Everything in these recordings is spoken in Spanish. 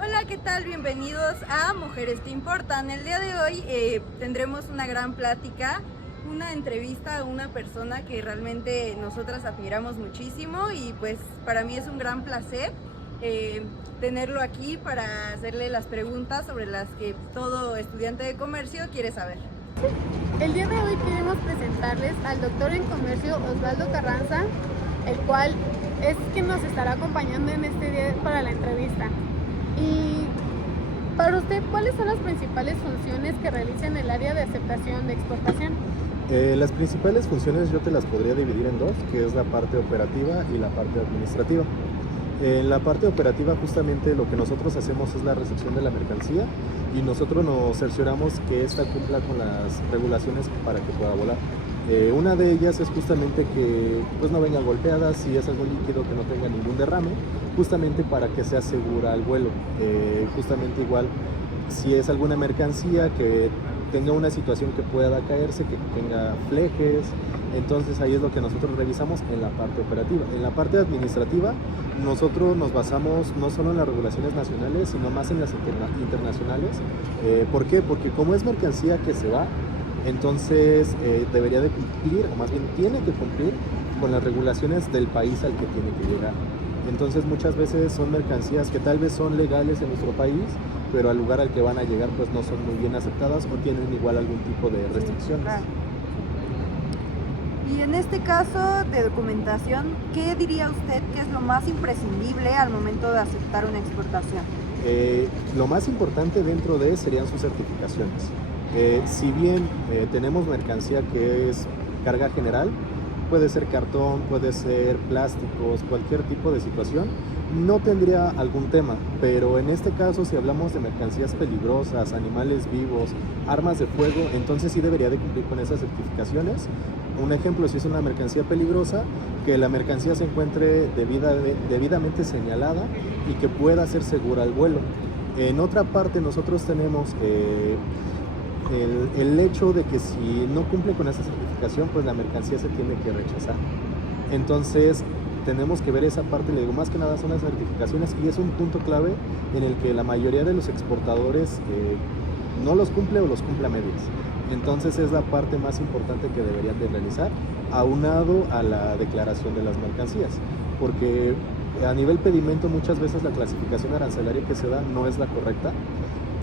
Hola, ¿qué tal? Bienvenidos a Mujeres que Importan. El día de hoy tendremos una gran plática, una entrevista a una persona que realmente nosotras admiramos muchísimo y pues para mí es un gran placer eh, tenerlo aquí para hacerle las preguntas sobre las que todo estudiante de comercio quiere saber. El día de hoy queremos presentarles al doctor en comercio Osvaldo Carranza, el cual es quien nos estará acompañando en este día para la entrevista. Y para usted, ¿cuáles son las principales funciones que realiza en el área de aceptación de exportación? Las principales funciones yo te las podría dividir en dos, que es la parte operativa y la parte administrativa. En la parte operativa justamente lo que nosotros hacemos es la recepción de la mercancía y nosotros nos cercioramos que ésta cumpla con las regulaciones para que pueda volar. Una de ellas es justamente que pues, no venga golpeada, si es algo líquido que no tenga ningún derrame, justamente para que sea segura el vuelo. Justamente igual si es alguna mercancía que tenga una situación que pueda caerse, que tenga flejes, entonces ahí es lo que nosotros revisamos en la parte operativa. En la parte administrativa, nosotros nos basamos no solo en las regulaciones nacionales, sino más en las internacionales. ¿Por qué? Porque como es mercancía que se va, entonces debería de cumplir, o más bien tiene que cumplir con las regulaciones del país al que tiene que llegar. Entonces muchas veces son mercancías que tal vez son legales en nuestro país, pero al lugar al que van a llegar pues no son muy bien aceptadas o tienen igual algún tipo de restricciones. Claro. Y en este caso de documentación, ¿qué diría usted que es lo más imprescindible al momento de aceptar una exportación? Lo más importante dentro de serían sus certificaciones. Si bien tenemos mercancía que es carga general, puede ser cartón, puede ser plásticos, cualquier tipo de situación, no tendría algún tema, pero en este caso si hablamos de mercancías peligrosas, animales vivos, armas de fuego, entonces sí debería de cumplir con esas certificaciones. Un ejemplo, si es una mercancía peligrosa, que la mercancía se encuentre debidamente señalada y que pueda ser segura al vuelo. En otra parte nosotros tenemos el hecho de que si no cumple con esa certificación, pues la mercancía se tiene que rechazar. Entonces tenemos que ver esa parte, le digo, más que nada son las certificaciones y es un punto clave en el que la mayoría de los exportadores no los cumple o los cumple a medias. Entonces es la parte más importante que deberían de realizar, aunado a la declaración de las mercancías, porque a nivel pedimento muchas veces la clasificación arancelaria que se da no es la correcta.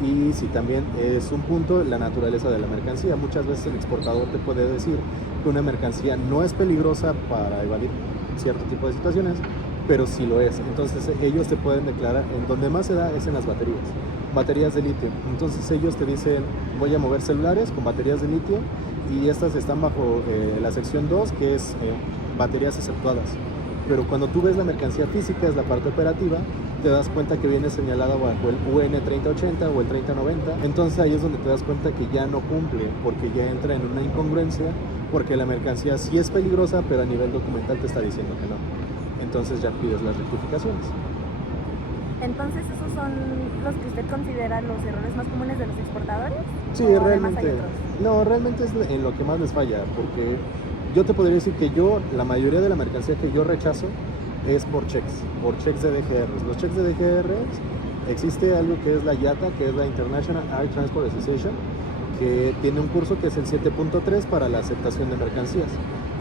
Y si también es un punto, la naturaleza de la mercancía. Muchas veces el exportador te puede decir que una mercancía no es peligrosa para evadir cierto tipo de situaciones, pero sí lo es. Entonces ellos te pueden declarar, en donde más se da es en las baterías de litio. Entonces ellos te dicen, voy a mover celulares con baterías de litio y estas están bajo la sección 2, que es baterías exceptuadas. Pero cuando tú ves la mercancía física, es la parte operativa, te das cuenta que viene señalada bajo el UN 3080 o el 3090. Entonces ahí es donde te das cuenta que ya no cumple, porque ya entra en una incongruencia, porque la mercancía sí es peligrosa, pero a nivel documental te está diciendo que no. Entonces ya pides las rectificaciones. Entonces, ¿esos son los que usted considera los errores más comunes de los exportadores? Sí, ¿O además hay realmente. otros? No, realmente es en lo que más les falla, porque yo te podría decir que la mayoría de la mercancía que yo rechazo es por cheques de DGRs. Los cheques de DGRs, existe algo que es la IATA, que es la International Air Transport Association, que tiene un curso que es el 7.3 para la aceptación de mercancías.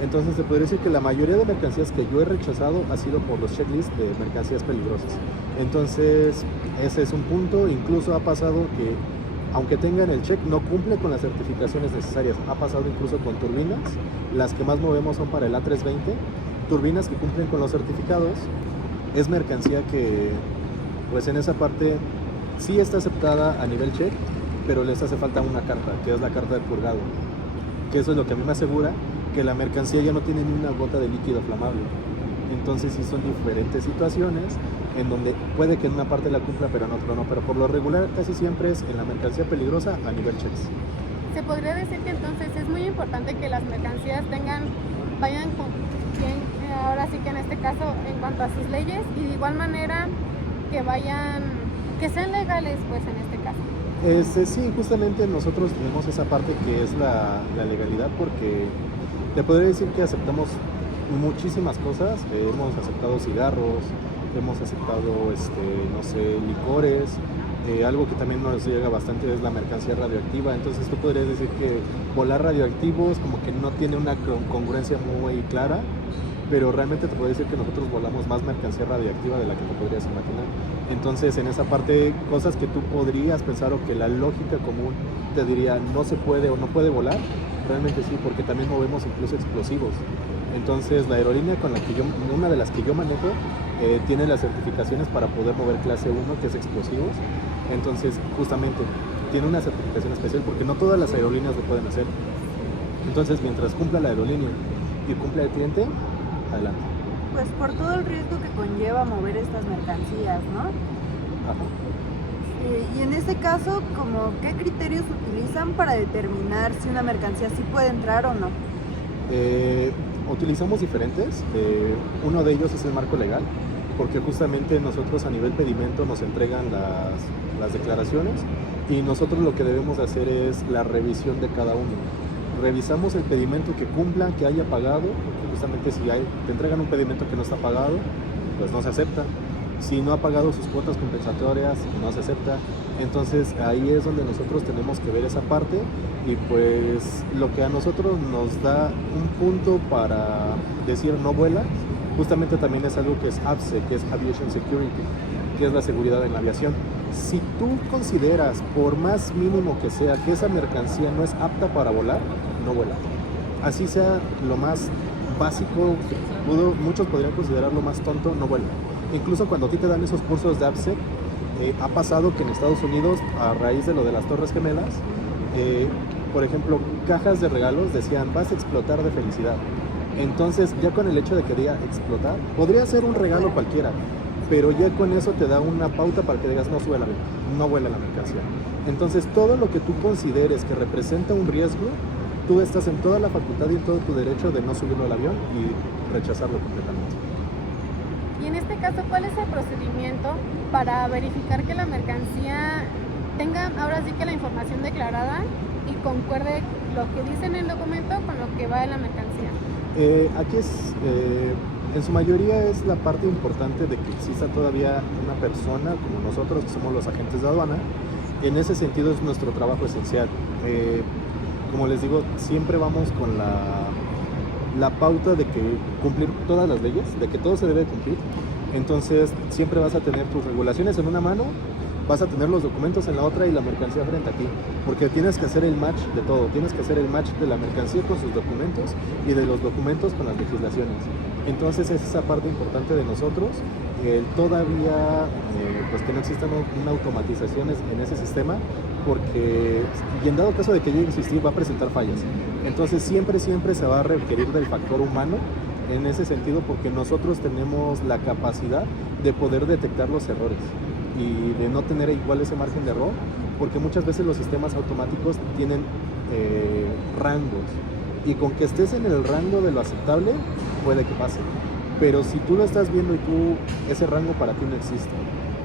Entonces te podría decir que la mayoría de mercancías que yo he rechazado ha sido por los checklists de mercancías peligrosas. Entonces ese es un punto. Incluso ha pasado que aunque tengan el check, no cumple con las certificaciones necesarias. Ha pasado incluso con turbinas. Las que más movemos son para el A320, turbinas que cumplen con los certificados. Es mercancía que pues en esa parte sí está aceptada a nivel check, pero les hace falta una carta, que es la carta del purgado, que eso es lo que a mí me asegura que la mercancía ya no tiene ni una gota de líquido flamable. Entonces sí son diferentes situaciones en donde puede que en una parte la cumpla pero en otro no, pero por lo regular casi siempre es en la mercancía peligrosa a nivel checks. Se podría decir que entonces es muy importante que las mercancías vayan bien, ahora sí que en este caso en cuanto a sus leyes, y de igual manera que sean legales pues en este caso. Sí, justamente nosotros tenemos esa parte que es la legalidad, porque te podría decir que aceptamos muchísimas cosas. Hemos aceptado cigarros, hemos aceptado, no sé, licores. Algo que también nos llega bastante es la mercancía radioactiva. Entonces tú podrías decir que volar radioactivos como que no tiene una congruencia muy clara, pero realmente te puedo decir que nosotros volamos más mercancía radioactiva de la que te podrías imaginar. Entonces en esa parte, cosas que tú podrías pensar o que la lógica común te diría no se puede o no puede volar, realmente sí, porque también movemos incluso explosivos. Entonces la aerolínea con la que una de las que yo manejo, tiene las certificaciones para poder mover clase 1, que es explosivos. Entonces justamente tiene una certificación especial porque no todas las aerolíneas lo pueden hacer. Entonces mientras cumpla la aerolínea y cumpla el cliente, adelante. Pues por todo el riesgo que conlleva mover estas mercancías, ¿no? Ajá. Y en este caso, ¿qué criterios utilizan para determinar si una mercancía sí puede entrar o no? Utilizamos diferentes. Uno de ellos es el marco legal, porque justamente nosotros a nivel pedimento nos entregan las declaraciones y nosotros lo que debemos hacer es la revisión de cada uno. Revisamos el pedimento que cumpla, que haya pagado, porque justamente si te entregan un pedimento que no está pagado, pues no se acepta. Si no ha pagado sus cuotas compensatorias, no se acepta. Entonces ahí es donde nosotros tenemos que ver esa parte y pues lo que a nosotros nos da un punto para decir no vuela, justamente también es algo que es AFSE, que es Aviation Security, que es la seguridad en la aviación. Si tú consideras, por más mínimo que sea, que esa mercancía no es apta para volar, no vuela. Así sea lo más básico, muchos podrían considerarlo más tonto, no vuela. Incluso cuando a ti te dan esos cursos de AFSE, ha pasado que en Estados Unidos, a raíz de lo de las Torres Gemelas, por ejemplo, cajas de regalos decían, vas a explotar de felicidad. Entonces, ya con el hecho de que diga explotar, podría ser un regalo cualquiera, pero ya con eso te da una pauta para que digas, no vuela la mercancía. Entonces, todo lo que tú consideres que representa un riesgo, tú estás en toda la facultad y en todo tu derecho de no subirlo al avión y rechazarlo completamente. Y en este caso, ¿cuál es el procedimiento para verificar que la mercancía tenga ahora sí que la información declarada y concuerde lo que dice en el documento con lo que va en la mercancía? Aquí en su mayoría es la parte importante de que exista todavía una persona como nosotros, que somos los agentes de aduana. En ese sentido es nuestro trabajo esencial. Como les digo, siempre vamos con la pauta de que cumplir todas las leyes, de que todo se debe cumplir. Entonces siempre vas a tener tus regulaciones en una mano, vas a tener los documentos en la otra y la mercancía frente a ti, porque tienes que hacer el match de todo, tienes que hacer el match de la mercancía con sus documentos y de los documentos con las legislaciones. Entonces es esa parte importante de nosotros, todavía pues que no existan una automatizaciones en ese sistema, porque y en dado caso de que llegue a existir va a presentar fallas. Entonces siempre se va a requerir del factor humano en ese sentido, porque nosotros tenemos la capacidad de poder detectar los errores y de no tener igual ese margen de error, porque muchas veces los sistemas automáticos tienen rangos y con que estés en el rango de lo aceptable puede que pase, pero si tú lo estás viendo y ese rango para ti no existe,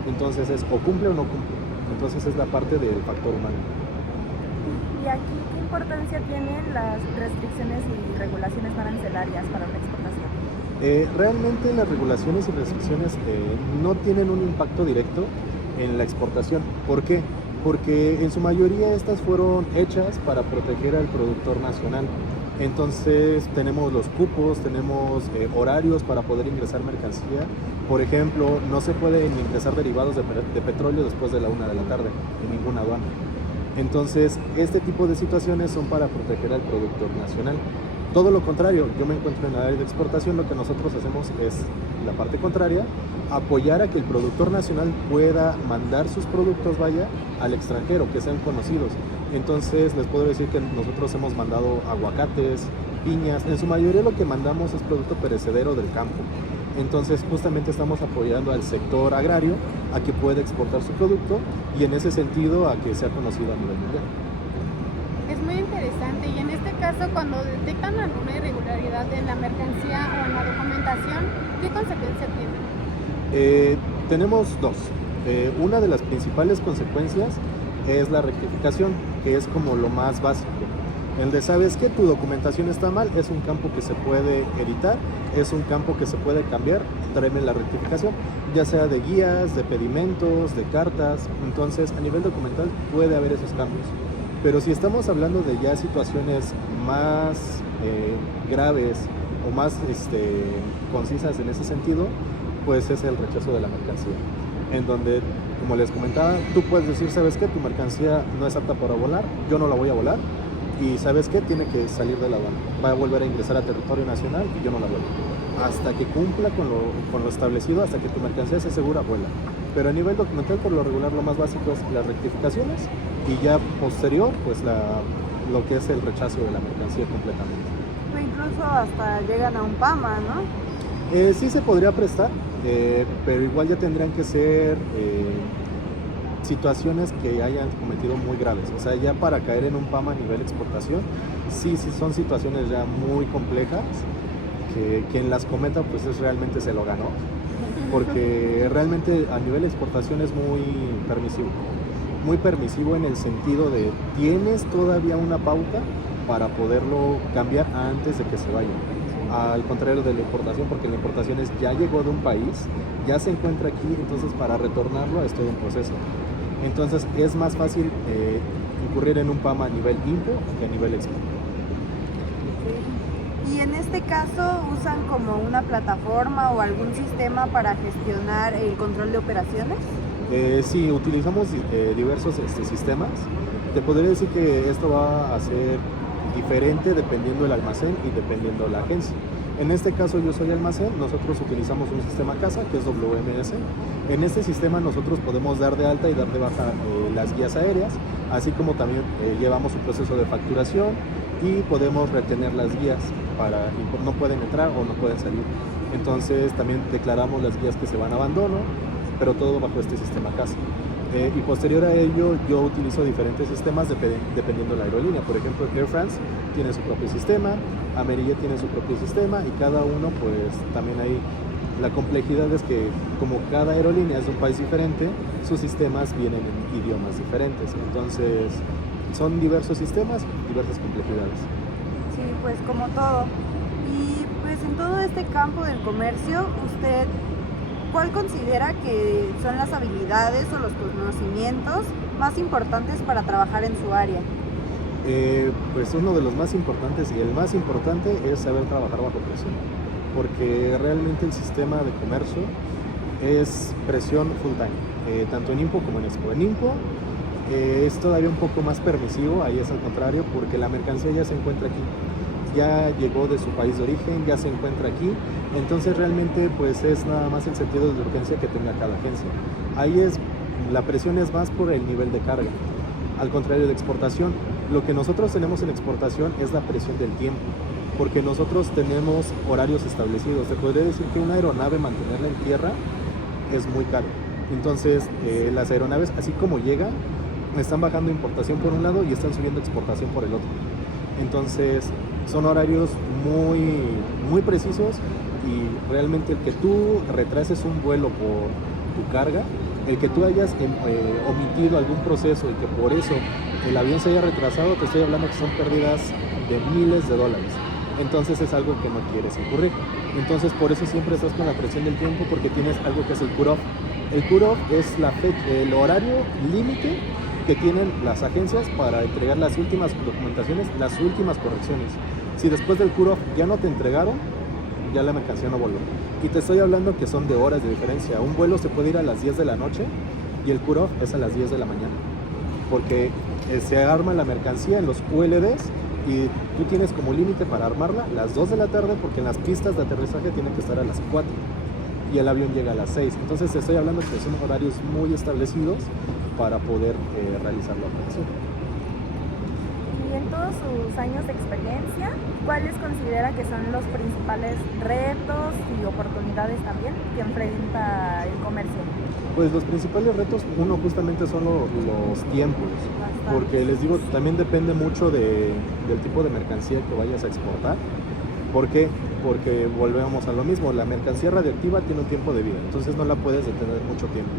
entonces es o cumple o no cumple. Entonces es la parte del factor humano. ¿Y aquí qué importancia tienen las restricciones y regulaciones arancelarias para la exportación? Realmente las regulaciones y restricciones no tienen un impacto directo en la exportación. ¿Por qué? Porque en su mayoría estas fueron hechas para proteger al productor nacional. Entonces tenemos los cupos, tenemos horarios para poder ingresar mercancía. Por ejemplo, no se pueden ingresar derivados de petróleo después de la 1 de la tarde en ninguna aduana. Entonces, este tipo de situaciones son para proteger al productor nacional. Todo lo contrario, yo me encuentro en el área de exportación, lo que nosotros hacemos es la parte contraria, apoyar a que el productor nacional pueda mandar sus productos, al extranjero, que sean conocidos. Entonces, les puedo decir que nosotros hemos mandado aguacates, piñas, en su mayoría lo que mandamos es producto perecedero del campo. Entonces, justamente estamos apoyando al sector agrario a que pueda exportar su producto y en ese sentido a que sea conocido a nivel mundial. Es muy interesante, y en este caso, cuando detectan alguna irregularidad en la mercancía o en la documentación, ¿qué consecuencias tienen? Tenemos dos. Una de las principales consecuencias es la rectificación, que es como lo más básico. El de, ¿sabes qué? Tu documentación está mal, es un campo que se puede editar, es un campo que se puede cambiar, tráeme la rectificación, ya sea de guías, de pedimentos, de cartas. Entonces, a nivel documental puede haber esos cambios. Pero si estamos hablando de ya situaciones más graves o más concisas en ese sentido, pues es el rechazo de la mercancía. En donde, como les comentaba, tú puedes decir, ¿sabes qué? Tu mercancía no es apta para volar, yo no la voy a volar. Y ¿sabes qué? Tiene que salir de la aduana. Va a volver a ingresar a territorio nacional y yo no la vuelvo. Hasta que cumpla con lo establecido, hasta que tu mercancía sea segura, vuela. Pero a nivel documental, por lo regular, lo más básico es las rectificaciones y ya posterior, pues lo que es el rechazo de la mercancía completamente. O incluso hasta llegan a un PAMA, ¿no? Sí se podría prestar, pero igual ya tendrían que ser situaciones que hayan cometido muy graves. O sea, ya para caer en un PAMA a nivel exportación, sí son situaciones ya muy complejas, que quien las cometa pues realmente se lo ganó, porque realmente a nivel exportación es muy permisivo en el sentido de tienes todavía una pauta para poderlo cambiar antes de que se vaya. Al contrario de la importación, porque la importación es ya llegó de un país, ya se encuentra aquí, entonces para retornarlo es todo un proceso. Entonces es más fácil incurrir en un PAMA a nivel INPO que a nivel export. Y en este caso, ¿usan como una plataforma o algún sistema para gestionar el control de operaciones? Sí, utilizamos diversos sistemas. Te podría decir que esto va a ser diferente dependiendo del almacén y dependiendo de la agencia. En este caso yo soy almacén, nosotros utilizamos un sistema casa que es WMS. En este sistema nosotros podemos dar de alta y dar de baja las guías aéreas, así como también llevamos un proceso de facturación y podemos retener las guías para no pueden entrar o no pueden salir. Entonces también declaramos las guías que se van a abandono, pero todo bajo este sistema casa. Y posterior a ello yo utilizo diferentes sistemas dependiendo de la aerolínea. Por ejemplo, Air France tiene su propio sistema, Amerijet tiene su propio sistema y cada uno pues también hay la complejidad es que como cada aerolínea es de un país diferente, sus sistemas vienen en idiomas diferentes. Entonces son diversos sistemas, diversas complejidades. Sí, pues como todo. Y pues en todo este campo del comercio, usted ¿cuál considera que son las habilidades o los conocimientos más importantes para trabajar en su área? Pues uno de los más importantes y el más importante es saber trabajar bajo presión, porque realmente el sistema de comercio es presión full time, tanto en INPO como en Expo. En INPO es todavía un poco más permisivo, ahí es al contrario, porque la mercancía ya se encuentra aquí. Ya llegó de su país de origen, ya se encuentra aquí, entonces realmente pues es nada más el sentido de urgencia que tenga cada agencia. Ahí la presión es más por el nivel de carga, al contrario de exportación. Lo que nosotros tenemos en exportación es la presión del tiempo, porque nosotros tenemos horarios establecidos. Se podría decir que una aeronave mantenerla en tierra es muy caro, entonces las aeronaves así como llegan, están bajando importación por un lado y están subiendo exportación por el otro. Entonces son horarios muy precisos y realmente el que tú retrases un vuelo por tu carga, el que tú hayas omitido algún proceso y que por eso el avión se haya retrasado, te estoy hablando que son pérdidas de miles de dólares. Entonces es algo que no quieres incurrir. Entonces por eso siempre estás con la presión del tiempo, porque tienes algo que es el cut-off. El cut-off es el horario límite que tienen las agencias para entregar las últimas documentaciones, las últimas correcciones. Si después del cut-off ya no te entregaron, ya la mercancía no voló. Y te estoy hablando que son de horas de diferencia. Un vuelo se puede ir a las 10 de la noche y el cut-off es a las 10 de la mañana. Porque se arma la mercancía en los ULDs y tú tienes como límite para armarla las 2 de la tarde, porque en las pistas de aterrizaje tienen que estar a las 4 y el avión llega a las 6. Entonces te estoy hablando que son horarios muy establecidos para poder realizar la operación. Y en todos sus años de experiencia, ¿cuáles considera que son los principales retos y oportunidades también que enfrenta el comercio? Pues los principales retos, uno justamente son los tiempos, porque les digo, también depende mucho del tipo de mercancía que vayas a exportar. ¿Por qué? Porque volvemos a lo mismo, la mercancía radioactiva tiene un tiempo de vida, entonces no la puedes detener mucho tiempo.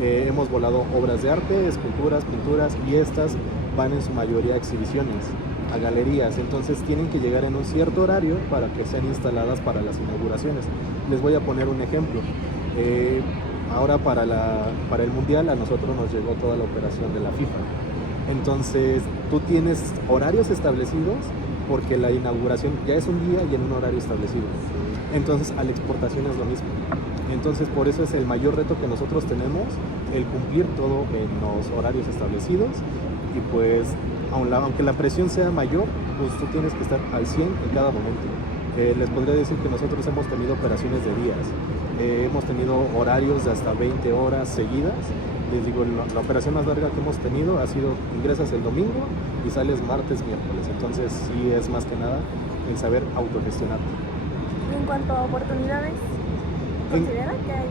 Hemos volado obras de arte, esculturas, pinturas, y estas van en su mayoría a exhibiciones. a galerías, entonces tienen que llegar en un cierto horario para que sean instaladas para las inauguraciones. Les voy a poner un ejemplo. Ahora para el Mundial a nosotros nos llegó toda la operación de la FIFA. Entonces tú tienes horarios establecidos porque la inauguración ya es un día y en un horario establecido. Entonces a la exportación es lo mismo. Entonces por eso es el mayor reto que nosotros tenemos, el cumplir todo en los horarios establecidos y pues aunque la presión sea mayor, pues tú tienes que estar al 100 en cada momento. Les podría decir que nosotros hemos tenido operaciones de días, hemos tenido horarios de hasta 20 horas seguidas. Les digo, la operación más larga que hemos tenido ha sido ingresas el domingo y sales martes, miércoles. Entonces sí es más que nada el saber autogestionar. Y en cuanto a oportunidades, ¿considera que hay,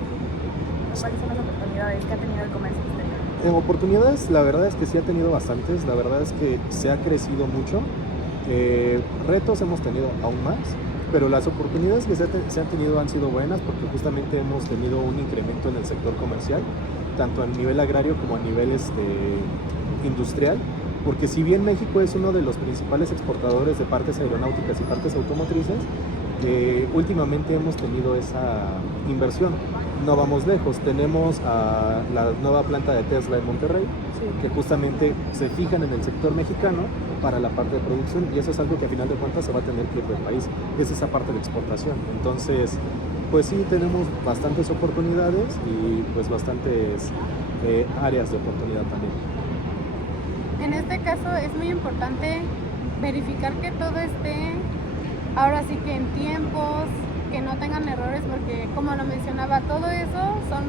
cuáles son las oportunidades que ha tenido el comercio exterior? En oportunidades, la verdad es que sí ha tenido bastantes, la verdad es que se ha crecido mucho. Retos hemos tenido aún más, pero las oportunidades que se han tenido han sido buenas porque justamente hemos tenido un incremento en el sector comercial, tanto a nivel agrario como a nivel industrial, porque si bien México es uno de los principales exportadores de partes aeronáuticas y partes automotrices, últimamente hemos tenido esa inversión. No vamos lejos, tenemos a la nueva planta de Tesla en Monterrey, que justamente se fijan en el sector mexicano para la parte de producción, y eso es algo que a final de cuentas se va a tener que ir del país, es esa parte de exportación. Entonces, pues sí, tenemos bastantes oportunidades y pues bastantes áreas de oportunidad también. En este caso es muy importante verificar que todo esté ahora sí que en tiempos, que no tengan errores, porque como lo mencionaba, todo eso son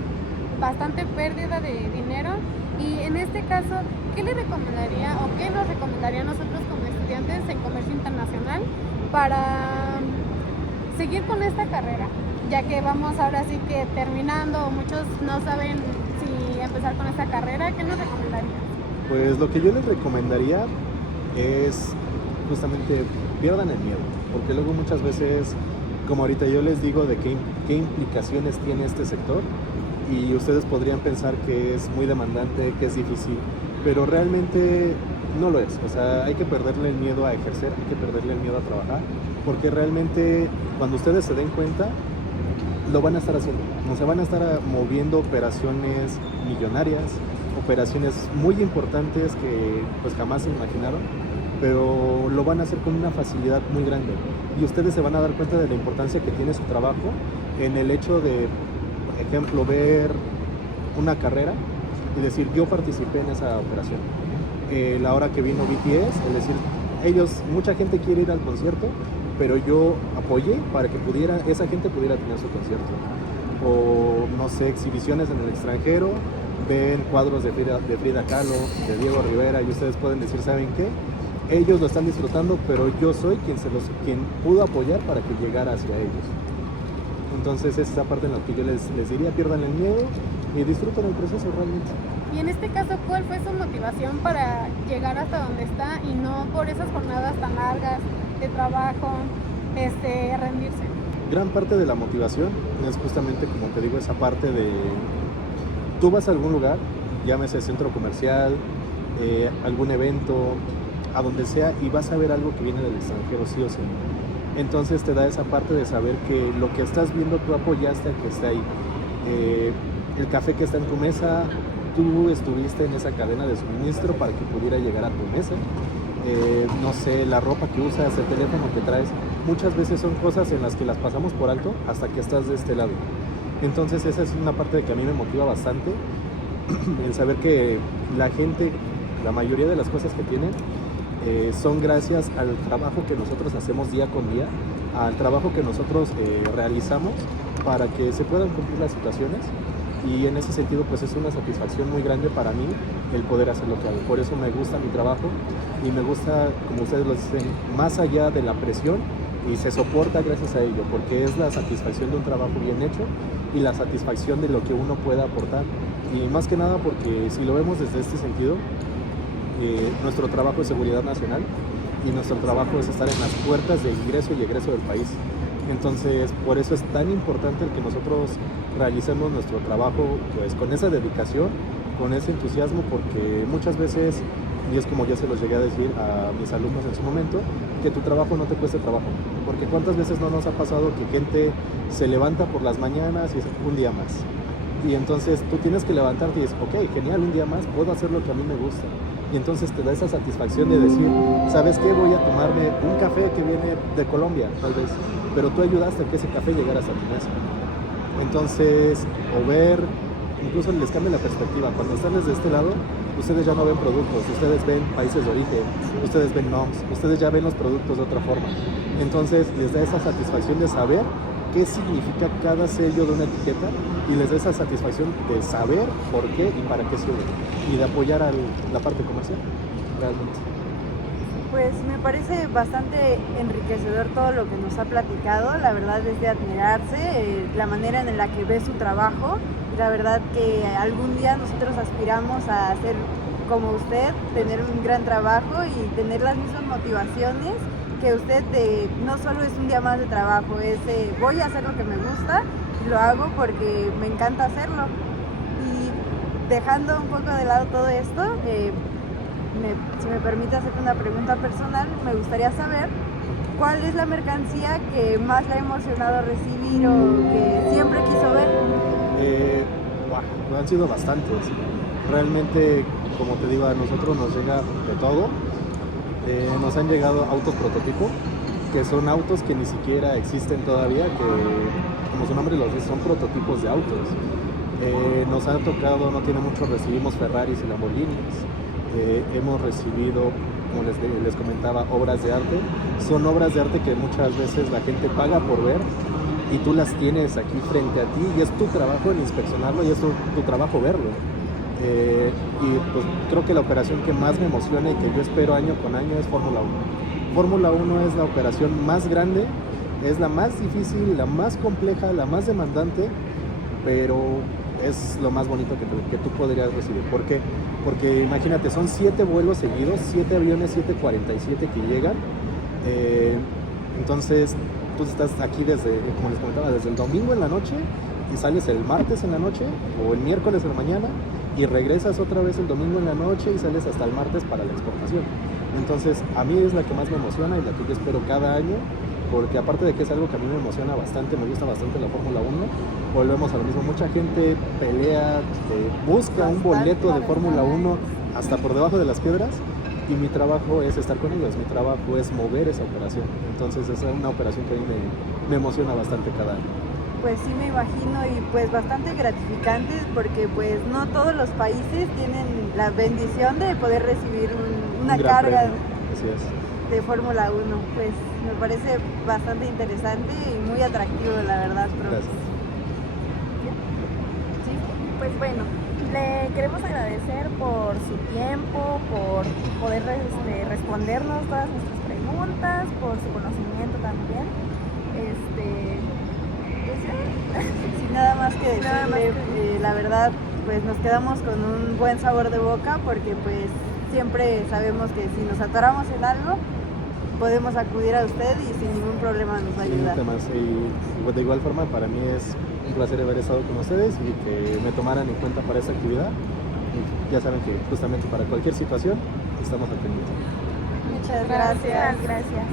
bastante pérdida de dinero. Y en este caso, ¿qué le recomendaría o qué nos recomendaría a nosotros como estudiantes en comercio internacional para seguir con esta carrera? Ya que vamos ahora sí que terminando, muchos no saben si empezar con esta carrera, ¿qué nos recomendaría? Pues lo que yo les recomendaría es justamente pierdan el miedo, porque luego muchas veces, como ahorita yo les digo, de qué implicaciones tiene este sector, y ustedes podrían pensar que es muy demandante, que es difícil, pero realmente no lo es. O sea, hay que perderle el miedo a ejercer, hay que perderle el miedo a trabajar, porque realmente cuando ustedes se den cuenta, lo van a estar haciendo. O sea, van a estar moviendo operaciones millonarias, operaciones muy importantes que pues jamás se imaginaron, pero lo van a hacer con una facilidad muy grande. Y ustedes se van a dar cuenta de la importancia que tiene su trabajo en el hecho de, por ejemplo, ver una carrera y decir, yo participé en esa operación. La hora que vino BTS, es decir, mucha gente quiere ir al concierto, pero yo apoyé para que esa gente pudiera tener su concierto. O, no sé, exhibiciones en el extranjero, ven cuadros de Frida Kahlo, de Diego Rivera, y ustedes pueden decir, ¿saben qué? Ellos lo están disfrutando, pero yo soy quien pudo apoyar para que llegara hacia ellos. Entonces es esa parte en la que yo les diría, pierdan el miedo y disfruten el proceso realmente. Y en este caso, ¿cuál fue su motivación para llegar hasta donde está y no por esas jornadas tan largas de trabajo, rendirse? Gran parte de la motivación es justamente, como te digo, esa parte de tú vas a algún lugar, llámese centro comercial, algún evento, a donde sea, y vas a ver algo que viene del extranjero sí o sí. Entonces te da esa parte de saber que lo que estás viendo tú apoyaste a que esté ahí. El café que está en tu mesa, tú estuviste en esa cadena de suministro para que pudiera llegar a tu mesa. No sé, la ropa que usas, el teléfono que traes, muchas veces son cosas en las que las pasamos por alto hasta que estás de este lado. Entonces esa es una parte que a mí me motiva bastante, el saber que la gente, la mayoría de las cosas que tienen, son gracias al trabajo que nosotros hacemos día con día, al trabajo que nosotros realizamos para que se puedan cumplir las situaciones, y en ese sentido pues es una satisfacción muy grande para mí el poder hacer lo que hago. Por eso me gusta mi trabajo y me gusta, como ustedes lo dicen, más allá de la presión, y se soporta gracias a ello, porque es la satisfacción de un trabajo bien hecho y la satisfacción de lo que uno pueda aportar, y más que nada porque si lo vemos desde este sentido, nuestro trabajo es seguridad nacional y nuestro trabajo es estar en las puertas de ingreso y egreso del país. Entonces, por eso es tan importante el que nosotros realicemos nuestro trabajo pues con esa dedicación, con ese entusiasmo, porque muchas veces y es como yo se los llegué a decir a mis alumnos en su momento, que tu trabajo no te cueste trabajo, porque cuántas veces no nos ha pasado que gente se levanta por las mañanas y es un día más, y entonces tú tienes que levantarte y dices, ok, genial, un día más, puedo hacer lo que a mí me gusta, y entonces te da esa satisfacción de decir, ¿sabes qué? Voy a tomarme un café que viene de Colombia, tal vez, pero tú ayudaste a que ese café llegara hasta tu mesa. Entonces, o ver, incluso les cambia la perspectiva. Cuando están desde este lado, ustedes ya no ven productos, ustedes ven países de origen, ustedes ven NOMS, ustedes ya ven los productos de otra forma. Entonces, les da esa satisfacción de saber qué significa cada sello de una etiqueta y les da esa satisfacción de saber por qué y para qué sirve y de apoyar a la parte comercial, realmente. Pues me parece bastante enriquecedor todo lo que nos ha platicado, la verdad es de admirarse, la manera en la que ve su trabajo, y la verdad que algún día nosotros aspiramos a ser como usted, tener un gran trabajo y tener las mismas motivaciones que usted no solo es un día más de trabajo, es voy a hacer lo que me gusta y lo hago porque me encanta hacerlo. Y dejando un poco de lado todo esto, si me permite hacerte una pregunta personal, me gustaría saber cuál es la mercancía que más le ha emocionado recibir o que siempre quiso ver. Han sido bastantes. Realmente, como te digo, a nosotros nos llega de todo. Nos han llegado autos prototipo, que son autos que ni siquiera existen todavía, que como su nombre lo dice, son prototipos de autos. Nos ha tocado, no tiene mucho, recibimos Ferraris y Lamborghinis. Hemos recibido, como les comentaba, obras de arte. Son obras de arte que muchas veces la gente paga por ver y tú las tienes aquí frente a ti y es tu trabajo en inspeccionarlo y es tu trabajo verlo. Y pues creo que la operación que más me emociona y que yo espero año con año es Fórmula 1. Fórmula 1 es la operación más grande, es la más difícil, la más compleja, la más demandante, pero es lo más bonito que tú podrías recibir. ¿Por qué? Porque imagínate, son 7 vuelos seguidos, 7 aviones 747 que llegan. Entonces tú estás aquí desde, como les comentaba, desde el domingo en la noche y sales el martes en la noche o el miércoles en la mañana y regresas otra vez el domingo en la noche y sales hasta el martes para la exportación. Entonces a mí es la que más me emociona y la que yo espero cada año, porque aparte de que es algo que a mí me emociona bastante, me gusta bastante la Fórmula 1, volvemos a lo mismo, mucha gente pelea, busca un boleto de Fórmula 1 hasta por debajo de las piedras y mi trabajo es estar con ellos, mi trabajo es mover esa operación, entonces es una operación que a mí me emociona bastante cada año. Pues sí me imagino y pues bastante gratificante porque pues no todos los países tienen la bendición de poder recibir una carga de Fórmula 1, pues me parece bastante interesante y muy atractivo la verdad. Gracias. Sí, pues bueno, le queremos agradecer por su tiempo, por poder respondernos todas nuestras preguntas, por su conocimiento también. Sin nada más que decirle, la verdad pues nos quedamos con un buen sabor de boca porque pues siempre sabemos que si nos atoramos en algo podemos acudir a usted y sin ningún problema nos va a ayudar. Y pues, de igual forma para mí es un placer haber estado con ustedes y que me tomaran en cuenta para esta actividad. Y ya saben que justamente para cualquier situación estamos al pendiente. Muchas gracias. Gracias.